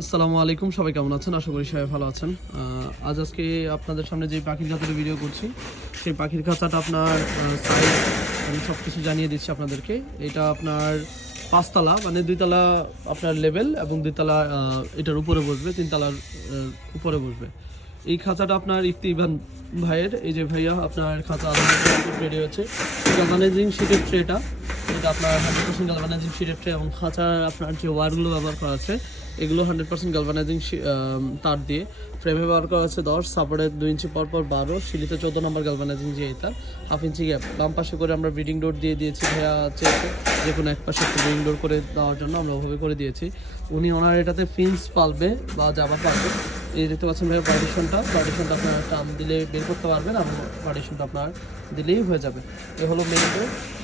আসসালামু আলাইকুম, সবাই কেমন আছেন? আশা করি সবাই ভালো আছেন। আজকে আপনাদের সামনে যে পাখির খাঁচাটা ভিডিও করছি, সেই পাখির খাঁচাটা আপনার সাইজ আমি সব কিছু জানিয়ে দিচ্ছি আপনাদেরকে। এটা আপনার 5 তলা, মানে 2 তলা আপনার লেভেল এবং 2 তলা এটার উপরে বসবে, 3 তলার উপরে বসবে। এই খাঁচাটা আপনার ইফতিবান ভাইয়ের, এই যে ভাইয়া আপনার খাঁচা আলহামদুলিল্লাহ রেডি হয়েছে। গালভানাইজিং শিটের ট্রেটা, এটা আপনার 100% গালভানাইজিং শিটের ট্রে এবং খাঁচার আপনার যে ওয়্যারগুলো ব্যবহার করা আছে এগুলো 100% গালভানাইজিং তার দিয়ে। ফ্রেমে ব্যবহার করা আছে 10, সাপোর্টে 2 ইঞ্চি পর 12, সিলিতে 14 নম্বর গালভানাইজিং যে এটা 1/2 ইঞ্চি গ্যাপ। বাম পাশে করে আমরা ব্রিডিং ডোর দিয়ে দিয়েছি, ভাইয়া চেয়েছে যে কোনো এক পাশে একটু ব্রিডিং ডোর করে দেওয়ার জন্য আমরা ওভাবে করে দিয়েছি। ওনার এটাতে ফিন্স পালবে বা জাবা পালবে। এই দেখতে পাচ্ছেন ভাইয়া পার্টিশনটা আপনার টার্ম দিলে বের করতে পারবেন এবং পার্টিশনটা আপনার দিলেই হয়ে যাবে। এ হলো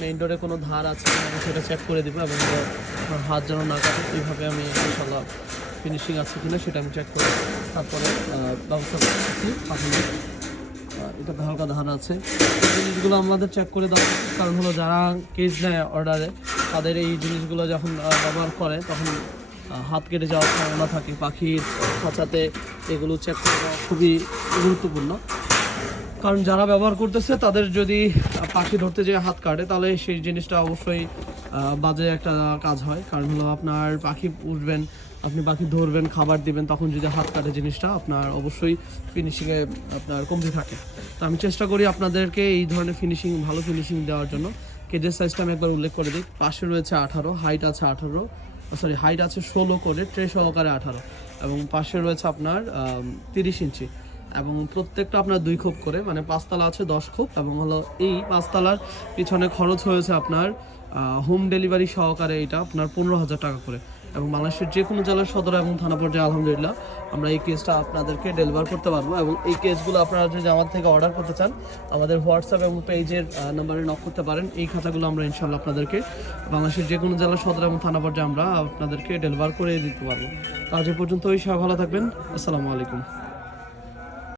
মেইন ডোরে কোনো ধার আছে কিনা সেটা চেক করে দেবো এবং আপনার হাত যেন না কাটে এইভাবে আমি ইনশাল্লাহ ফিনিশিং আছে কিনা সেটা আমি চেক করে তারপরে ব্যবস্থা করতেছি। এটাতে হালকা ধার আছে, এই জিনিসগুলো আমাদের চেক করে দেওয়া, কারণ হলো যারা কেজ নেয় অর্ডারে তাদের এই জিনিসগুলো যখন ব্যবহার করে তখন হাত কেটে যাওয়ার সম্ভাবনা থাকে। পাখির খাঁচাতে এগুলো চেক করে দেওয়া খুবই গুরুত্বপূর্ণ, কারণ যারা ব্যবহার করতেছে তাদের যদি পাখি ধরতে যেয়ে হাত কাটে তাহলে সেই জিনিসটা অবশ্যই বাজে একটা কাজ হয়। কারণ হলো আপনার পাখি উঠবেন, আপনি পাখি ধরবেন, খাবার দিবেন, তখন যদি হাত কাটে জিনিসটা আপনার অবশ্যই ফিনিশিংয়ে আপনার কমতি থাকে। তো আমি চেষ্টা করি আপনাদেরকে এই ধরনের ভালো ফিনিশিং দেওয়ার জন্য। কেজের সাইজটা আমি একবার উল্লেখ করে দিই। পাশে রয়েছে 18, হাইট আছে 16 করে, ট্রে সহকারে 18, এবং পাশে রয়েছে আপনার 30 ইঞ্চি, এবং প্রত্যেকটা আপনার 2 খোপ করে, মানে 5 তলা আছে 10 খোপ। এবং হলো এই 5 তলার পিছনে খরচ হয়েছে আপনার হোম ডেলিভারি সহকারে এটা আপনার 15,000 টাকা করে। এবং বাংলাদেশের যে কোনো জেলার সদর এবং থানা পর্যায়ে আলহামদুলিল্লাহ আমরা এই কেসটা আপনাদেরকে ডেলিভার করতে পারবো। এবং এই কেসগুলো আপনারা যদি আমাদের থেকে অর্ডার করতে চান আমাদের হোয়াটসঅ্যাপ এবং পেজের নাম্বারে নক করতে পারেন। এই খাঁচাগুলো আমরা ইনশাল্লাহ আপনাদেরকে বাংলাদেশের যে কোনো জেলার সদর এবং থানা পর্যায়ে আমরা আপনাদেরকে ডেলিভার করে দিতে পারবো। আজ এ পর্যন্তই, সবাই ভালো থাকবেন। আসসালামু আলাইকুম।